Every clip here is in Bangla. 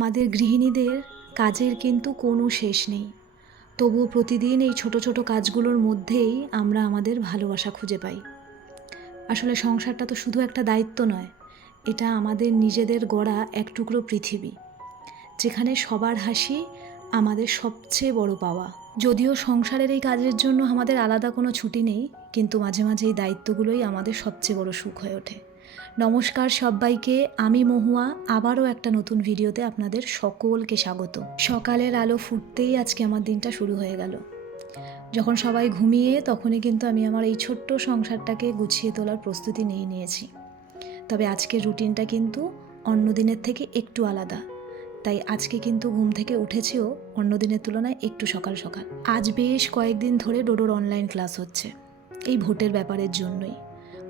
আমাদের গৃহিণীদের কাজের কিন্তু কোনো শেষ নেই, তবুও প্রতিদিন এই ছোট ছোট কাজগুলোর মধ্যেই আমরা আমাদের ভালোবাসা খুঁজে পাই। আসলে সংসারটা তো শুধু একটা দায়িত্ব নয়, এটা আমাদের নিজেদের গড়া এক টুকরো পৃথিবী, যেখানে সবার হাসি আমাদের সবচেয়ে বড় পাওয়া। যদিও সংসারের এই কাজের জন্য আমাদের আলাদা কোনো ছুটি নেই, কিন্তু মাঝে মাঝে এই দায়িত্বগুলোই আমাদের সবচেয়ে বড় সুখ হয়ে ওঠে। নমস্কার সবাইকে, আমি মহুয়া। আবারও একটা নতুন ভিডিওতে আপনাদের সকলকে স্বাগত। সকালের আলো ফুটতেই আজকে আমার দিনটা শুরু হয়ে গেল। যখন সবাই ঘুমিয়ে তখনই কিন্তু আমি আমার এই ছোট্ট সংসারটাকে গুছিয়ে তোলার প্রস্তুতি নিয়েছি। তবে আজকের রুটিনটা কিন্তু অন্য দিনের থেকে একটু আলাদা, তাই আজকে কিন্তু ঘুম থেকে উঠেছেও অন্য দিনের তুলনায় একটু সকাল সকাল। আজ বেশ কয়েকদিন ধরে ডোডোর অনলাইন ক্লাস হচ্ছে, এই ভোটের ব্যাপারের জন্যই।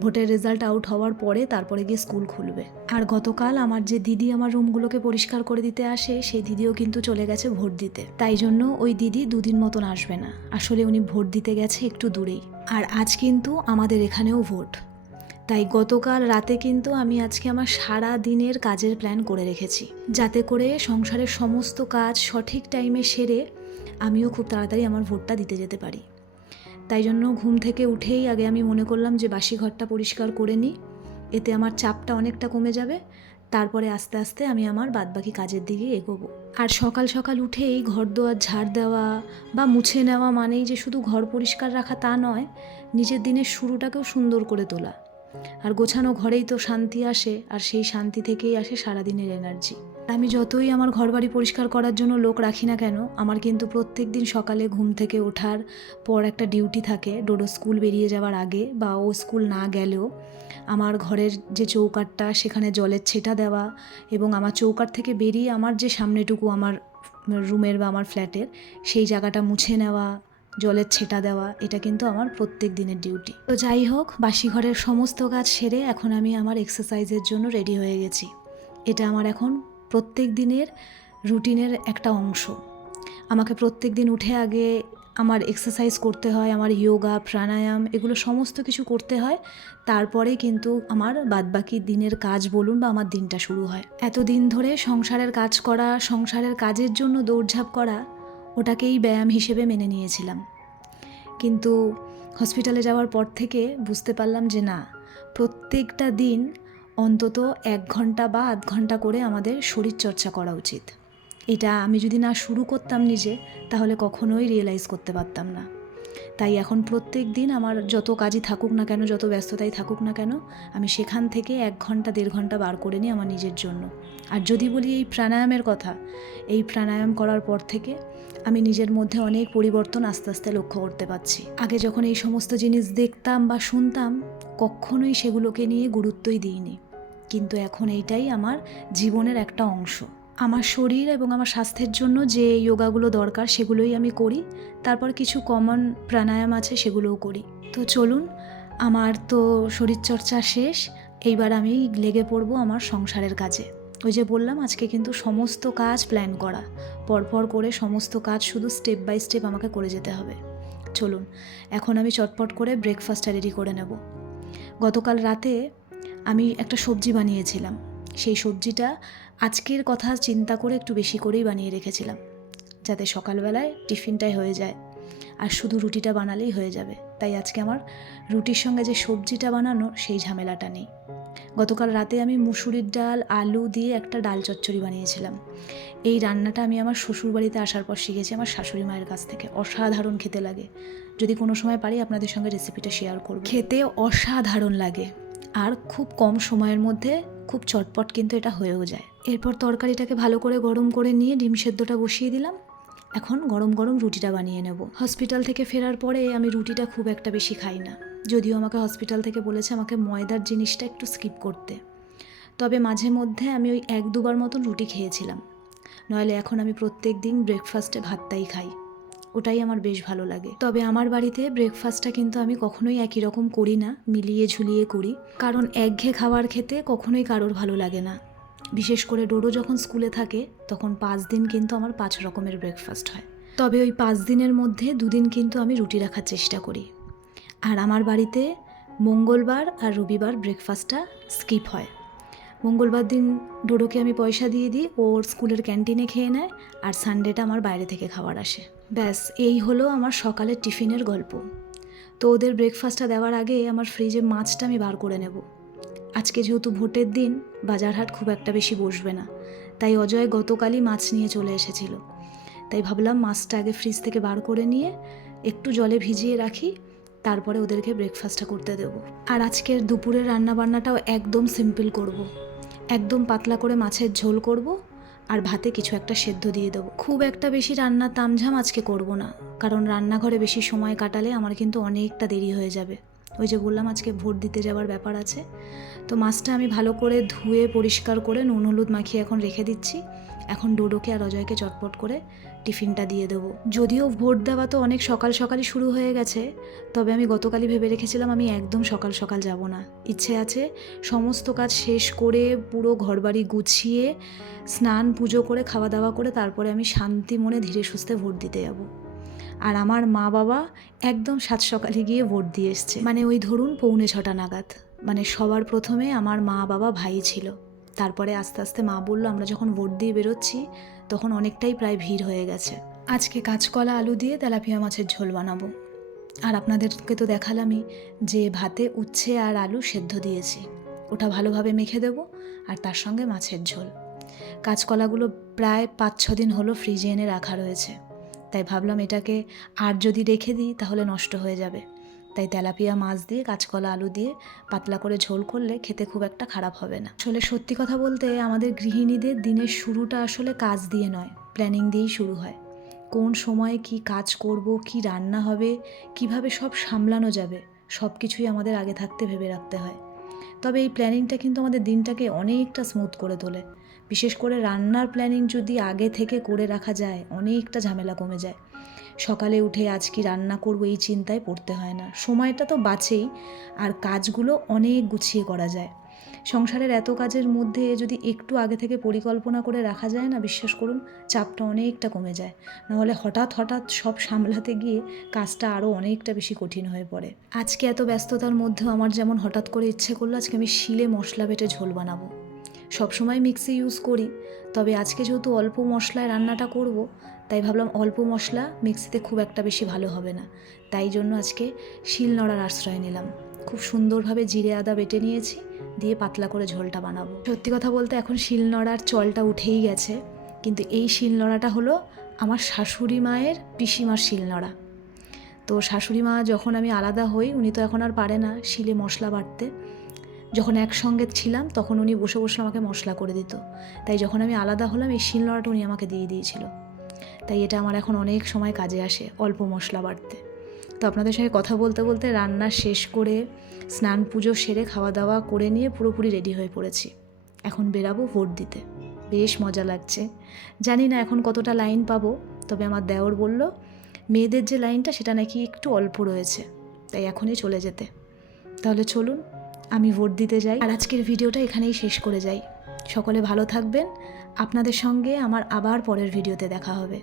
ভোটের রেজাল্ট আউট হওয়ার পরে তারপরে গিয়ে স্কুল খুলবে। আর গতকাল আমার যে দিদি আমার রুমগুলোকে পরিষ্কার করে দিতে আসে, সেই দিদিও কিন্তু চলে গেছে ভোট দিতে। তাই জন্য ওই দিদি দুদিন মতন আসবে না, আসলে উনি ভোট দিতে গেছে একটু দূরেই। আর আজ কিন্তু আমাদের এখানেও ভোট, তাই গতকাল রাতে কিন্তু আমি আজকে আমার সারা দিনের কাজের প্ল্যান করে রেখেছি, যাতে করে সংসারের সমস্ত কাজ সঠিক টাইমে সেরে আমিও খুব তাড়াতাড়ি আমার ভোটটা দিতে যেতে পারি। তাই জন্য ঘুম থেকে উঠেই আগে আমি মনে করলাম যে বাসি ঘরটা পরিষ্কার করে নিই, এতে আমার চাপটা অনেকটা কমে যাবে। তারপরে আস্তে আস্তে আমি আমার বাদবাকি কাজের দিকে এগোবো। আর সকাল সকাল উঠেই ঘর দোয়ার ঝাড় দেওয়া বা মুছে নেওয়া মানেই যে শুধু ঘর পরিষ্কার রাখা তা নয়, নিজের দিনের শুরুটাকেও সুন্দর করে তোলা। আর গোছানো ঘরেই তো শান্তি আসে, আর সেই শান্তি থেকেই আসে সারাদিনের এনার্জি। আমি যতই আমার ঘরবাড়ি পরিষ্কার করার জন্য লোক রাখি না কেন, আমার কিন্তু প্রত্যেক দিন সকালে ঘুম থেকে ওঠার পর একটা ডিউটি থাকে। ডোডো স্কুল বেরিয়ে যাওয়ার আগে বা ও স্কুল না গেলেও আমার ঘরের যে চৌকাঠটা, সেখানে জলের ছেটা দেওয়া, এবং আমার চৌকাঠ থেকে বেরিয়ে আমার যে সামনেটুকু আমার রুমের বা আমার ফ্ল্যাটের সেই জায়গাটা মুছে নেওয়া, জলের ছেটা দেওয়া, এটা কিন্তু আমার প্রত্যেক দিনের ডিউটি। তো যাই হোক, বাসি ঘরের সমস্ত কাজ সেরে এখন আমি আমার এক্সারসাইজের জন্য রেডি হয়ে গেছি। এটা আমার এখন প্রত্যেক দিনের রুটিনের একটা অংশ। আমাকে প্রত্যেক দিন উঠে আগে আমার এক্সারসাইজ করতে হয়, আমার যোগা প্রাণায়াম এগুলো সমস্ত কিছু করতে হয়। তারপরে কিন্তু আমার বাদবাকি দিনের কাজ বলুন বা আমার দিনটা শুরু হয়। এতদিন ধরে সংসারের কাজ করা, সংসারের কাজের জন্য দৌড়ঝাঁপ করা, ওটাকেই ব্যায়াম হিসেবে মেনে নিয়েছিলাম। কিন্তু হসপিটালে যাওয়ার পর থেকে বুঝতে পারলাম যে না, প্রত্যেকটা দিন অন্তত 1 ঘন্টা বা আধ ঘন্টা করে আমাদের শরীরচর্চা করা উচিত। এটা আমি যদি না শুরু করতাম নিজে, তাহলে কখনোই রিয়েলাইজ করতে পারতাম না। তাই এখন প্রত্যেক দিন আমার যত কাজই থাকুক না কেন, যত ব্যস্ততাই থাকুক না কেন, আমি সেখান থেকে 1 ঘন্টা 1.5 ঘন্টা বার করে নিই আমার নিজের জন্য। আর যদি বলি এই প্রাণায়ামের কথা, এই প্রাণায়াম করার পর থেকে আমি নিজের মধ্যে অনেক পরিবর্তন আস্তে আস্তে লক্ষ্য করতে পারছি। আগে যখন এই সমস্ত জিনিস দেখতাম বা শুনতাম, কখনোই সেগুলোকে নিয়ে গুরুত্বই দিইনি, কিন্তু এখন এইটাই আমার জীবনের একটা অংশ। আমার শরীর এবং আমার স্বাস্থ্যের জন্য যে যোগাগুলো দরকার সেগুলোই আমি করি, তারপর কিছু কমন প্রাণায়াম আছে সেগুলোও করি। তো চলুন, আমার তো শরীরচর্চা শেষ, এইবার আমি লেগে পড়বো আমার সংসারের কাজে। ওই যে বললাম, আজকে কিন্তু সমস্ত কাজ প্ল্যান করা, পরপর করে সমস্ত কাজ শুধু স্টেপ বাই স্টেপ আমাকে করে যেতে হবে। চলুন, এখন আমি চটপট করে ব্রেকফাস্টটা রেডি করে নেব। গতকাল রাতে আমি একটা সবজি বানিয়েছিলাম, সেই সবজিটা আজকের কথা চিন্তা করে একটু বেশি করেই বানিয়ে রেখেছিলাম, যাতে সকালবেলায় টিফিনটাই হয়ে যায় আর শুধু রুটিটা বানালেই হয়ে যাবে। তাই আজকে আমার রুটির সঙ্গে যে সবজিটা বানানো, সেই ঝামেলাটা নেই। গতকাল রাতে আমি মুসুরির ডাল আলু দিয়ে একটা ডাল চচ্চড়ি বানিয়েছিলাম। এই রান্নাটা আমি আমার শ্বশুরবাড়িতে আসার পর শিখেছি আমার শাশুড়ি মায়ের কাছ থেকে। অসাধারণ খেতে লাগে। যদি কোনো সময় পারি আপনাদের সঙ্গে রেসিপিটা শেয়ার করব। খেতে অসাধারণ লাগে, আর খুব কম সময়ের মধ্যে খুব চটপট কিন্তু এটা হয়েও যায়। এরপর তরকারিটাকে ভালো করে গরম করে নিয়ে ডিম সেদ্ধটা বসিয়ে দিলাম। এখন গরম গরম রুটিটা বানিয়ে নেব। হসপিটাল থেকে ফেরার পরে আমি রুটিটা খুব একটা বেশি খাই না, যদিও আমাকে হসপিটাল থেকে বলেছে আমাকে ময়দার জিনিসটা একটু স্কিপ করতে। তবে মাঝে মধ্যে আমি ওই 1-2 বার মতন রুটি খেয়েছিলাম, নইলে এখন আমি প্রত্যেক দিন ব্রেকফাস্টে ভাতটাই খাই, ওটাই আমার বেশ ভালো লাগে। তবে আমার বাড়িতে ব্রেকফাস্টটা কিন্তু আমি কখনোই একই রকম করি না, মিলিয়ে ঝুলিয়ে করি, কারণ একঘেয়ে খাবার খেতে কখনোই কারোর ভালো লাগে না। বিশেষ করে ডোডো যখন স্কুলে থাকে, তখন 5 দিন কিন্তু আমার 5 রকমের ব্রেকফাস্ট হয়। তবে ওই 5 দিনের মধ্যে 2 দিন কিন্তু আমি রুটি রাখার চেষ্টা করি। আর আমার বাড়িতে মঙ্গলবার আর রবিবার ব্রেকফাস্টটা স্কিপ হয়, মঙ্গলবার দিন ডোডোকে আমি পয়সা দিয়ে দিই, ওর স্কুলের ক্যান্টিনে খেয়ে নেয়, আর সানডেটা আমার বাইরে থেকে খাবার আসে। ব্যাস এই হলো আমার সকালের টিফিনের গল্প। তো ওদের ব্রেকফাস্টটা দেওয়ার আগে আমার ফ্রিজে মাছটা আমি বার করে নেব। আজকে যেহেতু ভোটের দিন, বাজারহাট খুব একটা বেশি বসবে না, তাই অজয় গতকালই মাছ নিয়ে চলে এসেছিল। তাই ভাবলাম মাছটা আগে ফ্রিজ থেকে বার করে নিয়ে একটু জলে ভিজিয়ে রাখি, তারপরে ওদেরকে ব্রেকফাস্টটা করতে দেব। আর আজকের দুপুরের রান্নাবান্নাটাও একদম সিম্পল করব। একদম পাতলা করে মাছের ঝোল করব, আর ভাতে কিছু একটা সেদ্ধ দিয়ে দেবো। খুব একটা বেশি রান্নার তামঝাম আজকে করব না, কারণ রান্নাঘরে বেশি সময় কাটালে আমার কিন্তু অনেকটা দেরি হয়ে যাবে। ওই যে বললাম আজকে ভোট দিতে যাওয়ার ব্যাপার আছে। তো মাছটা আমি ভালো করে ধুয়ে পরিষ্কার করে নুন হলুদ মাখিয়ে এখন রেখে দিচ্ছি। এখন ডোডোকে আর অজয়কে চটপট করে টিফিনটা দিয়ে দেবো। যদিও ভোট দেওয়া তো অনেক সকাল সকালই শুরু হয়ে গেছে, তবে আমি গতকালই ভেবে রেখেছিলাম আমি একদম সকাল সকাল যাব না। ইচ্ছে আছে সমস্ত কাজ শেষ করে পুরো ঘরবাড়ি গুছিয়ে স্নান পুজো করে খাওয়া দাওয়া করে তারপরে আমি শান্তি মনে ধীরে সুস্থে ভোট দিতে যাব। আর আমার মা বাবা একদম সাত সকালে গিয়ে ভোট দিয়ে এসছে, মানে ওই ধরুন 6:45 নাগাদ। মানে সবার প্রথমে আমার মা বাবা ভাই ছিল, তারপরে আস্তে আস্তে মা বলল আমরা যখন ভোট দিয়ে বেরোচ্ছি তখন অনেকটাই প্রায় ভিড় হয়ে গেছে। আজকে কাঁচকলা আলু দিয়ে তেলাপিয়া মাছের ঝোল বানাবো। আর আপনাদেরকে তো দেখালামই যে ভাতে উচ্ছে আর আলু সেদ্ধ দিয়েছি, ওটা ভালোভাবে মেখে দেবো, আর তার সঙ্গে মাছের ঝোল। কাঁচকলাগুলো প্রায় 5-6 দিন হলো ফ্রিজে এনে রাখা রয়েছে, তাই ভাবলাম এটাকে আর যদি রেখে দিই তাহলে নষ্ট হয়ে যাবে। তাই তেলাপিয়া মাছ দিয়ে কাঁচকলা আলু দিয়ে পাতলা করে ঝোল করলে খেতে খুব একটা খারাপ হবে না। আসলে সত্যি কথা বলতে আমাদের গৃহিণীদের দিনের শুরুটা আসলে কাজ দিয়ে নয়, প্ল্যানিং দিয়েই শুরু হয়। কোন সময়ে কি কাজ করব, কি রান্না হবে, কিভাবে সব সামলানো যাবে, সব কিছুই আমাদের আগে থাকতে ভেবে রাখতে হয়। তবে এই প্ল্যানিংটা কিন্তু আমাদের দিনটাকে অনেকটা স্মুথ করে তোলে। বিশেষ করে রান্নার প্ল্যানিং যদি আগে থেকে করে রাখা যায় অনেকটা ঝামেলা কমে যায়। সকালে উঠে আজ কি রান্না করব এই চিন্তায় পড়তে হয় না, সময়টা তো বাঁচেই, আর কাজগুলো অনেক গুছিয়ে করা যায়। সংসারের এত কাজের মধ্যে যদি একটু আগে থেকে পরিকল্পনা করে রাখা যায় না, বিশ্বাস করুন চাপটা অনেকটা কমে যায়। নাহলে হঠাৎ হঠাৎ সব সামলাতে গিয়ে কাজটা আরও অনেকটা বেশি কঠিন হয়ে পড়ে। আজকে এত ব্যস্ততার মধ্যেও আমার যেমন হঠাৎ করে ইচ্ছে করলো আজকে আমি শিলে মশলা বেটে ঝোল বানাবো। সবসময় মিক্সি ইউজ করি, তবে আজকে যেহেতু অল্প মশলায় রান্নাটা করব, তাই ভাবলাম অল্প মশলা মিক্সিতে খুব একটা বেশি ভালো হবে না, তাই জন্য আজকে শিলনোড়ার আশ্রয় নিলাম। খুব সুন্দরভাবে জিরে আদা বেটে নিয়েছি, দিয়ে পাতলা করে ঝোলটা বানাবো। সত্যি কথা বলতে এখন শিলনোড়ার চলটা উঠেই গেছে, কিন্তু এই শিলনোড়াটা হলো আমার শাশুড়ি মায়ের পিসিমার শিলনোড়া। তো শাশুড়ি মা যখন আমি আলাদা হই, উনি তো এখন আর পারে না শিলে মশলা বাটতে। যখন একসঙ্গে ছিলাম তখন উনি বসে বসে আমাকে মশলা করে দিত, তাই যখন আমি আলাদা হলাম এই শিলনোড়াটা উনি আমাকে দিয়ে দিয়েছিল। তাই এটা আমার এখন অনেক সময় কাজে আসে অল্প মশলা বাটতে। তো আপনাদের সঙ্গে কথা বলতে বলতে রান্না শেষ করে স্নান পুজো সেরে খাওয়া দাওয়া করে নিয়ে পুরোপুরি রেডি হয়ে পড়েছি। এখন বেরাবো ভোট দিতে। বেশ মজা লাগছে। জানি না এখন কতটা লাইন পাবো, তবে আমার দেওর বলল মেয়েদের যে লাইনটা সেটা নাকি একটু অল্প রয়েছে, তাই এখনই চলে যেতে। তাহলে চলুন আমি ভোট দিতে যাই, আর আজকের ভিডিওটা এখানেই শেষ করে যাই। সকলে ভালো থাকবেন। আপনাদের সঙ্গে আমার আবার পরের ভিডিওতে দেখা হবে।